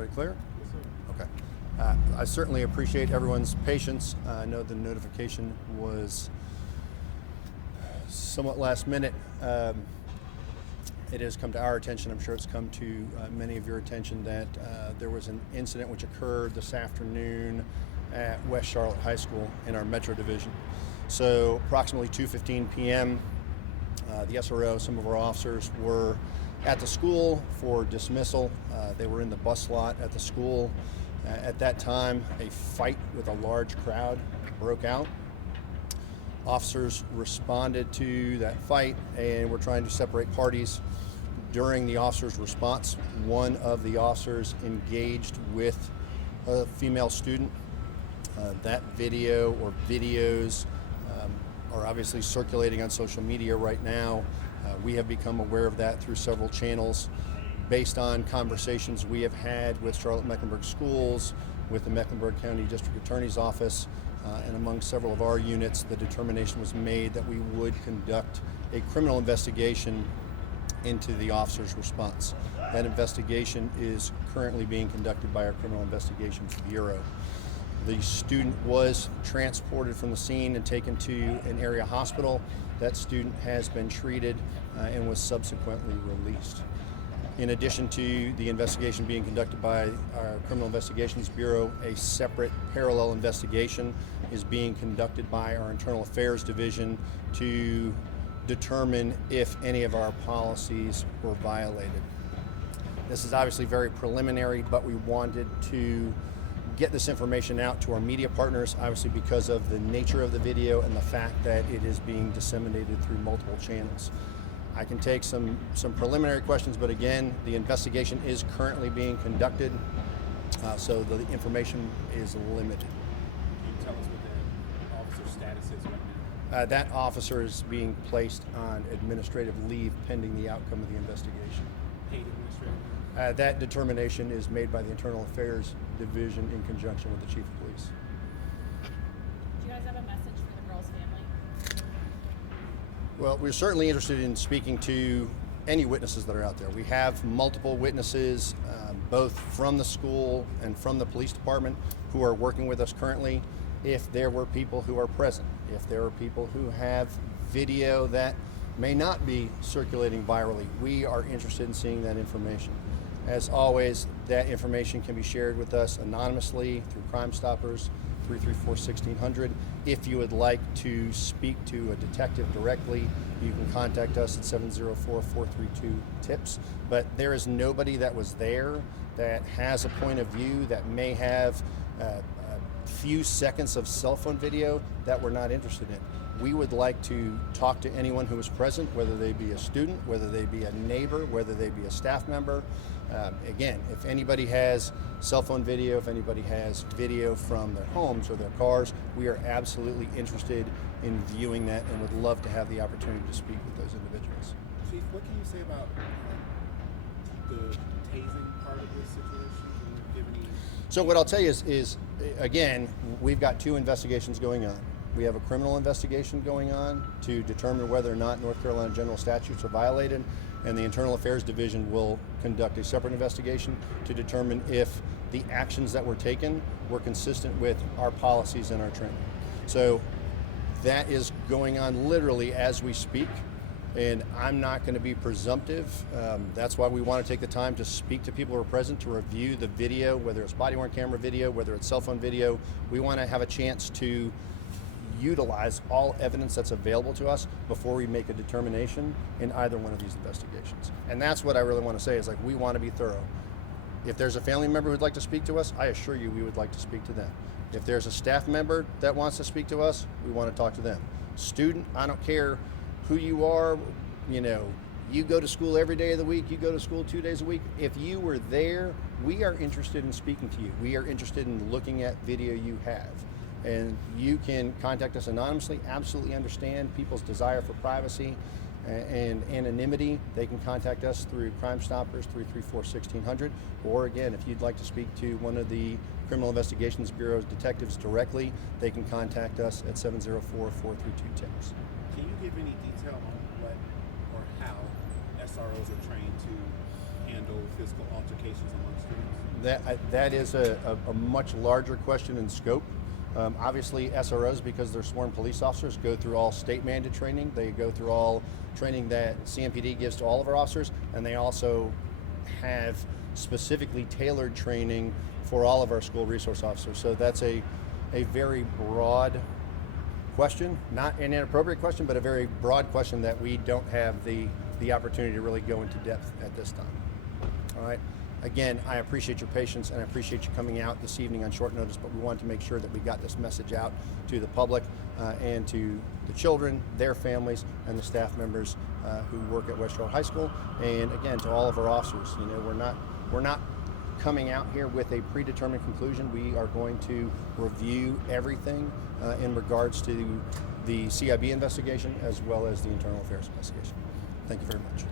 Everybody clear? Yes, sir. Okay. I certainly appreciate everyone's patience. I know the notification was somewhat last minute. It has come to our attention, I'm sure it's come to many of your attention, that there was an incident which occurred this afternoon at West Charlotte High School in our Metro Division. So approximately 2:15 p.m., the SRO, some of our officers were at the school for dismissal. They were in the bus lot at the school. At that time, a fight with a large crowd broke out. Officers responded to that fight and were trying to separate parties. During the officer's response, one of the officers engaged with a female student. That video or videos are obviously circulating on social media right now. We have become aware of that through several channels based on conversations we have had with Charlotte-Mecklenburg Schools, with the Mecklenburg County District Attorney's Office, and among several of our units. The determination was made that we would conduct a criminal investigation into the officer's response. That investigation is currently being conducted by our Criminal Investigations Bureau. The student was transported from the scene and taken to an area hospital. That student has been treated and was subsequently released. In addition to the investigation being conducted by our Criminal Investigations Bureau, a separate parallel investigation is being conducted by our Internal Affairs Division to determine if any of our policies were violated. This is obviously very preliminary, but we wanted to get this information out to our media partners, obviously because of the nature of the video and the fact that it is being disseminated through multiple channels. I can take some preliminary questions, but again, the investigation is currently being conducted, so the information is limited. Can you tell us what the officer's status is right now? That officer is being placed on administrative leave pending the outcome of the investigation. Paid administrative? That determination is made by the Internal Affairs Division in conjunction with the Chief of Police. Do you guys have a message for the girl's family? Well, we're certainly interested in speaking to any witnesses that are out there. We have multiple witnesses, both from the school and from the police department, who are working with us currently. If there were people who are present, if there are people who have video that may not be circulating virally, we are interested in seeing that information. As always, that information can be shared with us anonymously through Crime Stoppers, 334-1600. If you would like to speak to a detective directly, you can contact us at 704-432-TIPS. But there is nobody that was there that has a point of view that may have a few seconds of cell phone video that we're not interested in. We would like to talk to anyone who is present, whether they be a student, whether they be a neighbor, whether they be a staff member. Again, if anybody has cell phone video, if anybody has video from their homes or their cars, we are absolutely interested in viewing that and would love to have the opportunity to speak with those individuals. Chief, what can you say about the tasing part of this situation? Can you give any? So what I'll tell you is again, we've got two investigations going on. We have a criminal investigation going on to determine whether or not North Carolina general statutes are violated, and the Internal Affairs Division will conduct a separate investigation to determine if the actions that were taken were consistent with our policies and our training. So that is going on literally as we speak, and I'm not going to be presumptive. That's why we want to take the time to speak to people who are present, to review the video, whether it's body-worn camera video, whether it's cell phone video. We want to have a chance to utilize all evidence that's available to us before we make a determination in either one of these investigations. And that's what I really want to say, is like, we want to be thorough. If there's a family member who'd like to speak to us, I assure you we would like to speak to them. If there's a staff member that wants to speak to us, we want to talk to them. Student, I don't care who you are, you know, you go to school every day of the week, you go to school 2 days a week. If you were there, we are interested in speaking to you. We are interested in looking at video you have. And you can contact us anonymously. Absolutely understand people's desire for privacy and anonymity. They can contact us through Crime Stoppers, 334-1600. Or again, if you'd like to speak to one of the Criminal Investigations Bureau's detectives directly, they can contact us at 704-432-TIPS. Can you give any detail on what or how SROs are trained to handle physical altercations among students? That is a much larger question in scope. Obviously, SROs, because they're sworn police officers, go through all state mandated training. They go through all training that CMPD gives to all of our officers, and they also have specifically tailored training for all of our school resource officers. So that's a very broad question, not an inappropriate question, but a very broad question that we don't have the opportunity to really go into depth at this time. All right. Again, I appreciate your patience and I appreciate you coming out this evening on short notice, but we wanted to make sure that we got this message out to the public and to the children, their families, and the staff members who work at West Charlotte High School. And again, to all of our officers, you know, we're not coming out here with a predetermined conclusion. We are going to review everything in regards to the CIB investigation as well as the internal affairs investigation. Thank you very much.